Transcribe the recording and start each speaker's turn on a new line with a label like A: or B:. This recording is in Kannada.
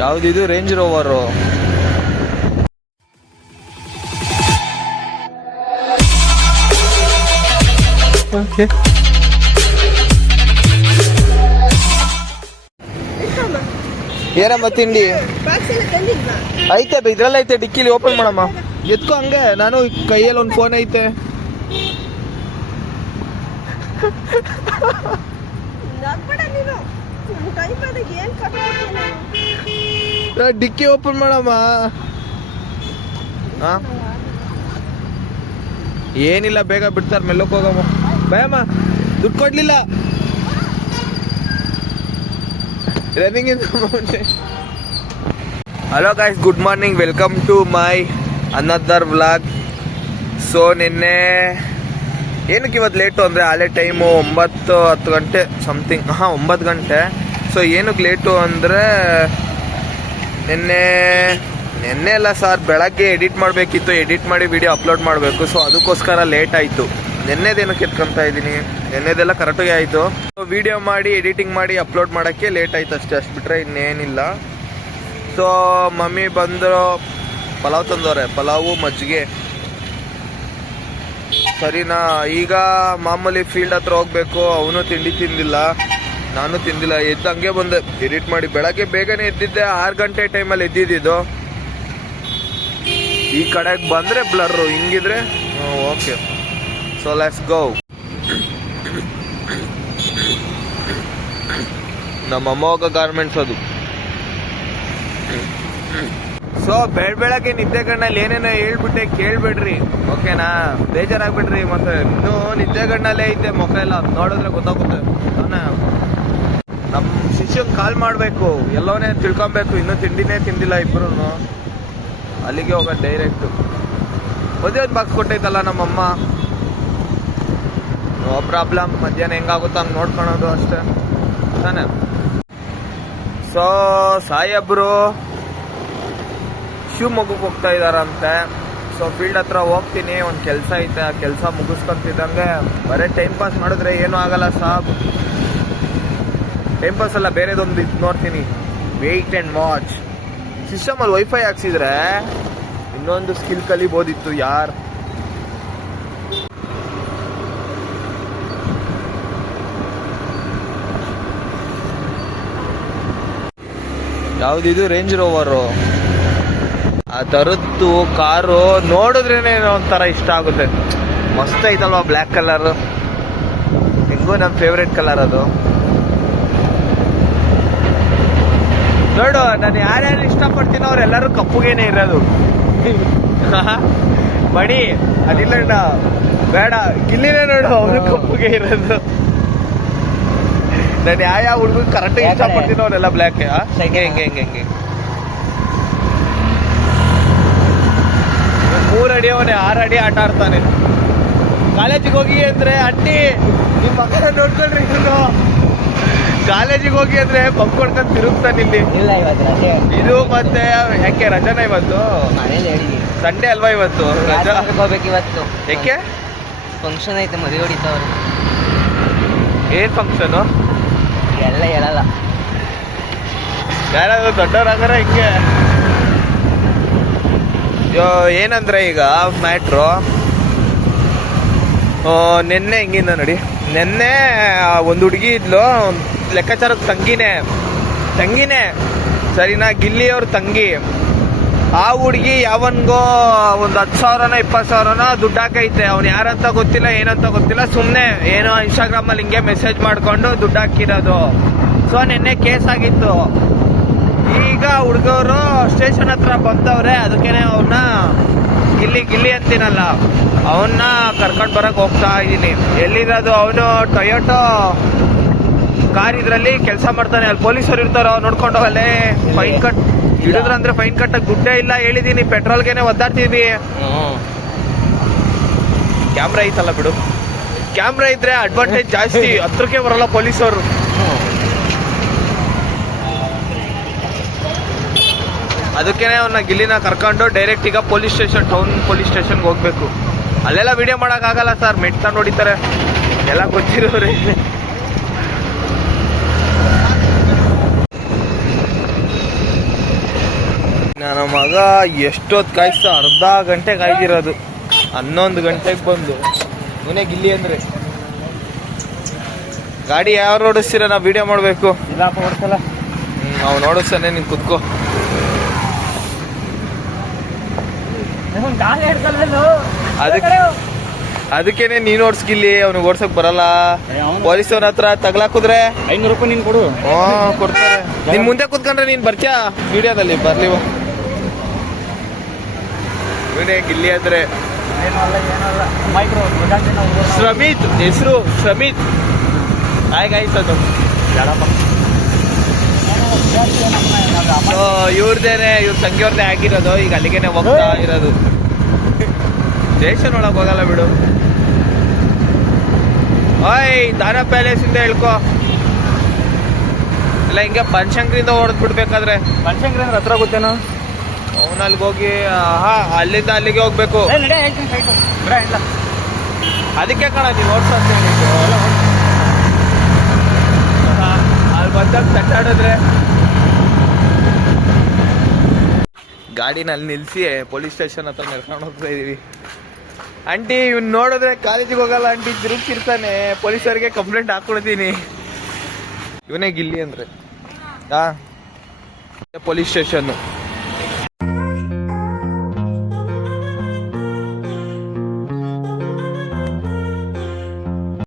A: ಯಾವ್ದಿದು ರೇಂಜ್ ರೋವರು ಓಕೆ ಏನಮ್ಮ ತಿಂಡಿ? ಐತೆ ಇದ್ರಲ್ಲಿ ಐತೆ ಡಿಕ್ಕಿಲಿ ಓಪನ್ ಮಾಡಮ್ಮ. ಎತ್ಕೋ ಹಂಗೆ ನಾನು ಕೈಯಲ್ಲಿ ಒಂದು ಫೋನ್ ಐತೆ.
B: ಏನ್
A: ಡಿಕ್ಕಿ ಓಪನ್ ಮಾಡಮ್ಮ. ಏನಿಲ್ಲ, ಬೇಗ ಬಿಡ್ತಾರೆ ಮೆಲ್ಲಕ್ಕೆ ಹೋಗಮ್ಮ. ಭಯಮ್ಮ ದುಡ್ಡು ಕೊಡ್ಲಿಲ್ಲ. Running hello guys good morning welcome to my another vlog so ನಿನ್ನೆ, ಏನಕ್ಕೆ ಇವತ್ತು ಲೇಟು ಅಂದರೆ ಹಳೆ ಟೈಮು ಒಂಬತ್ತು ಹತ್ತು ಗಂಟೆ ಸಮಥಿಂಗ್ ಹಾಂ, ಒಂಬತ್ತು ಗಂಟೆ. ಸೊ ಏನಕ್ಕೆ ಲೇಟು ಅಂದರೆ ನಿನ್ನೆ ನಿನ್ನೆ ಅಲ್ಲ ಸರ್ ಬೆಳಗ್ಗೆ ಎಡಿಟ್ ಮಾಡಬೇಕಿತ್ತು ಎಡಿಟ್ ಮಾಡಿ ವಿಡಿಯೋ ಅಪ್ಲೋಡ್ ಮಾಡಬೇಕು ಸೊ ಅದಕ್ಕೋಸ್ಕರ ಲೇಟ್ ಆಯಿತು. ನಿನ್ನೆದೇನಕ್ಕೆ ಎತ್ಕೊಂತ ಇದ್ದೀನಿ, ನಿನ್ನೆದೆಲ್ಲ ಕರೆಕ್ಟಾಗಿ ಆಯಿತು. ಸೊ ವಿಡಿಯೋ ಮಾಡಿ ಎಡಿಟಿಂಗ್ ಮಾಡಿ ಅಪ್ಲೋಡ್ ಮಾಡೋಕ್ಕೆ ಲೇಟ್ ಆಯ್ತು ಅಷ್ಟೇ, ಅಷ್ಟು ಬಿಟ್ಟರೆ ಇನ್ನೇನಿಲ್ಲ. ಸೊ ಮಮ್ಮಿ ಬಂದರು, ಪಲಾವ್ ತಂದವ್ರೆ, ಪಲಾವು ಮಜ್ಜಿಗೆ. ಸರಿನಾ, ಈಗ ಮಾಮೂಲಿ ಫೀಲ್ಡ್ ಹತ್ರ ಹೋಗ್ಬೇಕು, ಅವನು ತಿಂಡಿ ತಿಂದಿಲ್ಲ. ನಾನು ತಿಂದಿಲ್ಲ ಎದ್ದು ಹಂಗೆ ಬಂದೆ. ಎಡಿಟ್ ಮಾಡಿ, ಬೆಳಗ್ಗೆ ಬೇಗನೆ ಎದ್ದಿದ್ದೆ, ಆರು ಗಂಟೆ ಟೈಮಲ್ಲಿ ಎದ್ದಿದ್ದು ಈ ಕಡೆಗೆ ಬಂದರೆ ಬ್ಲರ್ರು ಹಿಂಗಿದ್ರೆ ಓಕೆ ಸೊ ಲೆಟ್ಸ್ ಗೋ ನಮ್ಮ ಅಮ್ಮವಾಗ ಗಾರ್ಮೆಂಟ್ಸ್ ಅದು. ಸೊ ಬೆಳ ಬೆಳಗ್ಗೆ ನಿದ್ದೆ ಕಣ್ಣಲ್ಲಿ ಏನೇನೋ ಹೇಳ್ಬಿಟ್ಟೆ, ಕೇಳ್ಬೇಡ್ರಿ. ಓಕೆನಾ ಬೇಜಾರಾಗ್ಬಿಡ್ರಿ, ಮತ್ತೆ ಇನ್ನೂ ನಿದ್ದೆ ಕಣ್ಣಲ್ಲೇ ಐತೆ ಮುಖ ಎಲ್ಲ ನೋಡಿದ್ರೆ ಗೊತ್ತಾಗುತ್ತೆ. ನಮ್ಮ ಶಿಷ್ಯಂಗೆ ಕಾಲ್ ಮಾಡಬೇಕು. ಎಲ್ಲವನೇ ತಿಳ್ಕೊಬೇಕು. ಇನ್ನೂ ತಿಂಡಿನೇ ತಿಂದಿಲ್ಲ ಇಬ್ರು ಅಲ್ಲಿಗೆ ಹೋಗ ಡೈರೆಕ್ಟ್ ಒಂದೇ ಒಂದು ಬಾಕ್ಸ್ ಕೊಟ್ಟೈತಲ್ಲ ನಮ್ಮಮ್ಮ. ನೋ ಪ್ರಾಬ್ಲಮ್ ಮಧ್ಯಾಹ್ನ ಹೆಂಗಾಗುತ್ತೋ ಹಂಗೆ ನೋಡ್ಕೊಳೋದು ಅಷ್ಟೇ. ತಾನೆ? ಸೊ ಸಾಯಬ್ರು ಶಿವಮೊಗ್ಗಕ್ಕೆ ಹೋಗ್ತಾ ಇದಾರಂತೆ. ಸೊ ಫೀಲ್ಡ್ ಹತ್ರ ಹೋಗ್ತೀನಿ. ಒಂದು ಕೆಲಸ ಐತೆ. ಆ ಕೆಲಸ ಮುಗಿಸ್ಕೊಂತಿದ್ದಂಗೆ. ಬರೀ ಟೈಮ್ ಪಾಸ್ ಮಾಡಿದ್ರೆ ಏನೂ ಆಗಲ್ಲ ಸಾಬ್. ಟೈಮ್ ಎಲ್ಲ ಬೇರೆದೊಂದು ಇದು ನೋಡ್ತೀನಿ. ವೆಯ್ಟ್ ಆ್ಯಂಡ್ ವಾಚ್ ಸಿಸ್ಟಮಲ್ಲಿ ವೈಫೈ ಹಾಕ್ಸಿದ್ರೆ ಇನ್ನೊಂದು ಸ್ಕಿಲ್ ಕಲಿಬೋದಿತ್ತು ಯಾರು? ಯಾವ್ದಿದು ರೇಂಜ್ ರೋವರು ಆ ಥರದ್ದು ಕಾರು ನೋಡಿದ್ರೇನೆ ಒಂಥರ ಇಷ್ಟ ಆಗುತ್ತೆ. ಮಸ್ತ್ ಐತಲ್ವಾ ಬ್ಲ್ಯಾಕ್ ಕಲರ್ ಹೆಂಗೋ ನಮ್ಮ ಫೇವ್ರೆಟ್ ಕಲರ್ ಅದು. ನೋಡು ನಾನು ಯಾರ್ಯಾರು ಇಷ್ಟಪಡ್ತೀನೋ ಅವ್ರೆಲ್ಲರೂ ಕಪ್ಪುಗೇನೆ ಇರೋದು. ಮಣಿ ಅದಿಲ್ಲ ಬೇಡ ಇಲ್ಲಿನೇ ನೋಡು ಅವರು ಕಪ್ಪುಗೆ ಇರೋದು. ನಾನು ಯಾವ ಯಾವ ಹುಡುಗ ಕರೆಕ್ಟಾಗಿ
C: ಯಾಕಡೆ?
A: ಇಷ್ಟಪಡ್ತೀನೋ ಅವರೆಲ್ಲ ಬ್ಲ್ಯಾಕ್ ಹೆಂಗೆ ಹೆಂಗೆ ಹೆಂಗೆ ಹೆಂಗೆ. ಮೂರು ಅಡಿ ಅವನೇ ಆರು ಅಡಿ ಆಟ ಆಡ್ತಾನೆ. ಕಾಲೇಜಿಗೆ ಹೋಗಿ ಅಂದ್ರೆ ಅಟ್ಟಿ ನಿಮ್ಮ ಮಕ್ಕಳ ನೋಡ್ಕೊಳ್ರಿ ಇನ್ನು ಕಾಲೇಜಿಗೆ ಹೋಗಿ ಅಂದ್ರೆ ಬಂಕ್ ಹೊಡ್ಕೊಂಡು ತಿರುಗ್ತಾನೆ ಇಲ್ಲಿ.
C: ಇಲ್ಲ ಇವತ್ತು ರಜೆ.
A: ಇದು ಮತ್ತೆ ಯಾಕೆ ರಜಾನ ಇವತ್ತು?
C: ಮನೇಲಿ
A: ಸಂಡೇ ಅಲ್ವಾ ಇವತ್ತು? ರಜಾ
C: ಹೋಗ್ಬೇಕು ಇವತ್ತು?
A: ಯಾಕೆ?
C: ಫಂಕ್ಷನ್ ಐತೆ ಮದುವೆ ಹೊಡಿತಾವ್ರು
A: ಏನ್ ಫಂಕ್ಷನು
C: ಎಲ್ಲ ಹೇಳಲ್ಲ.
A: ಯಾರಾದ್ರೂ ದೊಡ್ಡವ್ರಾಗಾರ ಹಿಂಗೆ? ಯೋ ಏನಂದ್ರೆ ಈಗ ಮ್ಯಾಟ್ರು ನಿನ್ನೆ ಹೆಂಗಿಂದ ನೋಡಿ. ನಿನ್ನೆ ಒಂದು ಹುಡುಗಿ ಇದ್ಲು. ಲೆಕ್ಕಾಚಾರದ ತಂಗಿನೇ. ತಂಗಿನೇ. ಸರಿನಾ, ಗಿಲ್ಲಿಯವ್ರ ತಂಗಿ. ಆ ಹುಡುಗಿ ಯಾವನ್ಗೋ ಒಂದು ಹತ್ತು ಸಾವಿರನ, ಇಪ್ಪತ್ತು ಸಾವಿರನ ದುಡ್ಡು ಹಾಕೈತೆ. ಅವ್ನು ಯಾರಂತ ಗೊತ್ತಿಲ್ಲ, ಏನಂತ ಗೊತ್ತಿಲ್ಲ. ಸುಮ್ಮನೆ ಏನೋ ಇನ್ಸ್ಟಾಗ್ರಾಮಲ್ಲಿ ಹಿಂಗೆ ಮೆಸೇಜ್ ಮಾಡಿಕೊಂಡು ದುಡ್ಡು ಹಾಕಿರೋದು. ಸೊ ನಿನ್ನೆ ಕೇಸ್ ಆಗಿತ್ತು. ಈಗ ಹುಡುಗರು ಸ್ಟೇಷನ್ ಹತ್ರ ಬಂದವ್ರೆ, ಅದಕ್ಕೇನೆ ಅವನ್ನ ಗಿಲ್ಲಿ ಗಿಲ್ಲಿ ಅಂತೀನಲ್ಲ ಅವನ್ನ ಕರ್ಕೊಂಡು ಬರಕ್ ಹೋಗ್ತಾ ಇದ್ದೀನಿ ಎಲ್ಲಿರೋದು ಅವನು? ಟೊಯೋಟೋ ಕಾರ್ ಇದ್ರಲ್ಲಿ ಕೆಲಸ ಮಾಡ್ತಾನೆ. ಅಲ್ಲಿ ಪೊಲೀಸರು ಇರ್ತಾರೋ. ನೋಡ್ಕೊಂಡು ಹೋಗಲ್ಲೇ. ಫೈನ್ ಕಟ್ ಹಿಡಿದ್ರಂದ್ರೆ ಫೈನ್ ಕಟ್ಟಕ್ ದುಡ್ಡೇ ಇಲ್ಲ. ಹೇಳಿದೀನಿ. ಪೆಟ್ರೋಲ್ಗೆನೆ ಒದ್ದಾಡ್ತೀವಿ ಕ್ಯಾಮ್ರಾ ಐತಲ್ಲ ಬಿಡು. ಕ್ಯಾಮ್ರಾ ಇದ್ರೆ ಅಡ್ವಾಂಟೇಜ್ ಜಾಸ್ತಿ. ಹತ್ರಕ್ಕೆ ಬರಲ್ಲ ಪೊಲೀಸರು. ಅದಕ್ಕೇನೆ ಅವನ್ನ ಗಿಲ್ಲಿನ ಕರ್ಕೊಂಡು ಡೈರೆಕ್ಟ್ ಈಗ ಪೊಲೀಸ್ ಸ್ಟೇಷನ್ ಟೌನ್ ಪೊಲೀಸ್ ಸ್ಟೇಷನ್ಗೆ ಹೋಗ್ಬೇಕು. ಅಲ್ಲೆಲ್ಲ ವಿಡಿಯೋ ಮಾಡೋಕ್ಕಾಗಲ್ಲ ಸರ್ ಮೆಟ್ಟ ಹೊಡಿತಾರೆ. ಎಲ್ಲ ಗೊತ್ತಿರೋರೆ. ನನ್ನ ಮಗ ಎಷ್ಟೊತ್ತು ಕಾಯಿಸ್ತ ಅರ್ಧ ಗಂಟೆ ಕಾಯ್ದಿರೋದು. ಹನ್ನೊಂದು ಗಂಟೆಗೆ ಬಂದು. ಮನೆಗೆ ಗಿಲ್ಲಿ ಅಂದ್ರೆ. ಗಾಡಿ ಯಾರು ಓಡಿಸ್ತೀರ? ನಾ ವಿಡಿಯೋ ಮಾಡಬೇಕು.
C: ಇಲ್ಲಪ್ಪ ಹ್ಞೂ
A: ಅವ್ನು ಓಡಿಸ್ತಾನೆ ನೀನು ಕುತ್ಕೋ. ಅದಕ್ಕೆ ಅದಕ್ಕೇನೆ ನೀನು ಓಡಿಸ್ಕಿಲ್ಲಿ ಅವ್ನಿಗೆ ಓಡ್ಸಕ್ ಬರಲ್ಲ. ಪೊಲೀಸವ್ರ ಹತ್ರ ತಗ್ಲಾಕುದ್ರೆ
C: ಐನೂರು ರೂಪಾಯಿ ನೀನು ಕೊಡು.
A: ಹ್ಞೂ ಕೊಡ್ತಾರೆ. ನಿನ್ ಮುಂದೆ ಕುತ್ಕೊಂಡ್ರೆ ನೀನ್ ಬರ್ತ್ಯಾ? ವಿಡಿಯೋದಲ್ಲಿ ಬರ್ಲಿ ಇವನೇ ಇಲ್ಲಿ ಅಂದ್ರೆ ಶ್ರಮಿತ್ ಹೆಸರು ಶ್ರಮಿತ್. ಅದು. ಇವ್ರದೇನೆ ಇವ್ರ ತಂಗಿಯವ್ರದೇ ಆಗಿರೋದು ಈಗ ಅಲ್ಲಿಗೆನೆ ಹೋಗ್ತಾ ಇರೋದು. ಸ್ಟೇಷನ್ ಒಳಗೆ ಹೋಗಲ್ಲ ಬಿಡು. ಓಯ್ ದಾರ ಪ್ಯಾಲೇಸ್ ಇಂದ ಹೇಳ್ಕೊ. ಇಲ್ಲ ಹಿಂಗೆ ಪಂಚಂಗ್ರಿಂದ ಹೊಡೆದ್ಬಿಡ್ಬೇಕಾದ್ರೆ. ಬಿಡ್ಬೇಕಾದ್ರೆ
C: ಅಂದ್ರೆ ಹತ್ರ ಗೊತ್ತೇನೋ?
A: ಅವ್ನ ಅಲ್ಲಿಗೆ ಹೋಗಿ ಹಾ ಅಲ್ಲಿಂದ ಅಲ್ಲಿಗೆ ಹೋಗ್ಬೇಕು. ಅದಕ್ಕೆ ಕಣ ನೀನು ಓಡ್ಸು ಅಂತ ಹೇಳಿದ್ದು. ಹಾ, ಅಲ್ಲಿ ಬಂದಾಗ ತಟ್ಟಾಡಿದ್ರೆ. ಗಾಡಿನಲ್ಲಿ ನಿಲ್ಸಿ ಪೊಲೀಸ್ ಸ್ಟೇಷನ್ ಹತ್ರ ನಡ್ಕೊಂಡು ಹೋಗ್ತಾ ಇದೀವಿ. ಆಂಟಿ ಇವ್ನು ನೋಡಿದ್ರೆ ಕಾಲೇಜಿಗೆ ಹೋಗಲ್ಲ ಆಂಟಿ ತಿರುಗ್ತಿರ್ತಾನೆ ಪೊಲೀಸರಿಗೆ ಕಂಪ್ಲೇಂಟ್ ಹಾಕೊಳ್ತೀನಿ ಇವನೇ ಗಿಲ್ಲಿ ಅಂದ್ರೆ. ಹಾ. Police station